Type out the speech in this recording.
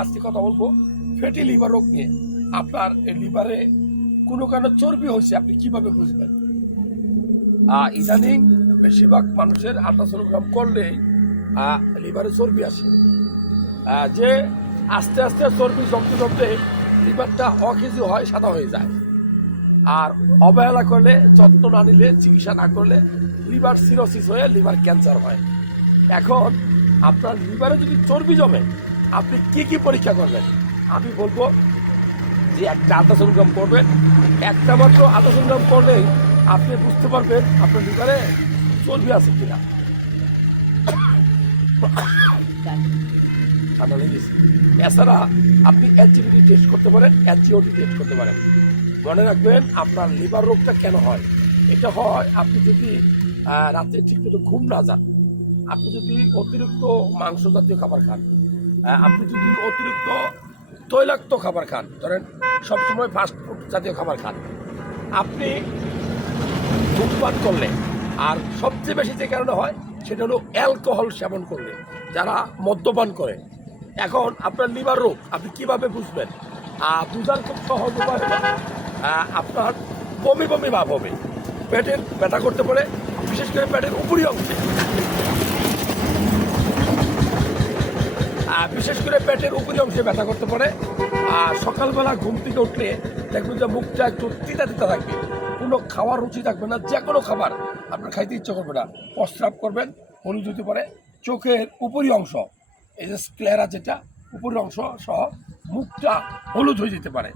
আজকে কথা বলবো ফ্যাটি লিভার রোগ নিয়ে। আপনার লিভারে কোনো কারণে চর্বি হয়েছে, আপনি কিভাবে বুঝবেন? ইদানিং বেশিরভাগ মানুষের আল্ট্রাসোনোগ্রাম করলে লিভারে চর্বি আসে, যে আস্তে আস্তে চর্বি জমতে জমতে লিভারটা অকেজি হয়, সাদা হয়ে যায়। আর অবহেলা করলে, যত্ন না নিলে, চিকিৎসা না করলে লিভার সিরোসিস হয়ে লিভার ক্যান্সার হয়। এখন আপনার লিভারে যদি চর্বি জমে, আপনি কি কি পরীক্ষা করবেন? আমি বলবো যে একটা আল্ট্রাসোনোগ্রাম করবেন। একটা মাত্র আল্ট্রাসোনোগ্রাম করলেই আপনি বুঝতে পারবেন আপনার লিভারে চর্বি আছে কিনা। ঠান্ডা লেগেছে। এছাড়া আপনি এসজিপিটি টেস্ট করতে পারেন, এসজিওটি টেস্ট করতে পারেন। মনে রাখবেন আপনার লিভার রোগটা কেন হয়। এটা হয় আপনি যদি রাতে ঠিকমতো ঘুম না যান, আপনি যদি অতিরিক্ত মাংস জাতীয় খাবার খান, আপনি যদি অতিরিক্ত তৈলাক্ত খাবার খান, ধরেন সবসময় ফাস্ট ফুড জাতীয় খাবার খান, আপনি ধূমপান করলে, আর সবচেয়ে বেশি যে কারণে হয় সেটা হলো অ্যালকোহল সেবন করলে, যারা মদ্যপান করে। এখন আপনার লিভার রোগ আপনি কিভাবে বুঝবেন? বুঝার খুব সহজ উপায় হলো আপনার বমি বমি ভাব হবে, পেটের ব্যথা করতে পারে, বিশেষ করে পেটের উপরি অংশে, বিশেষ করে পেটের উপরি অংশে ব্যথা করতে পারে। আর সকালবেলা ঘুম থেকে উঠলে দেখবেন যে মুখটা একটু তিতা তিতা থাকবে, কোনো খাওয়ার রুচি থাকবে না, যে কোনো খাবার আপনার খাইতে ইচ্ছা করবে না, প্রস্রাব করবেন, হলুদ হতে পারে। চোখের উপরি অংশ, এই যে স্ক্লেরা যেটা উপরি অংশ সহ মুখটা হলুদ হয়ে যেতে পারে।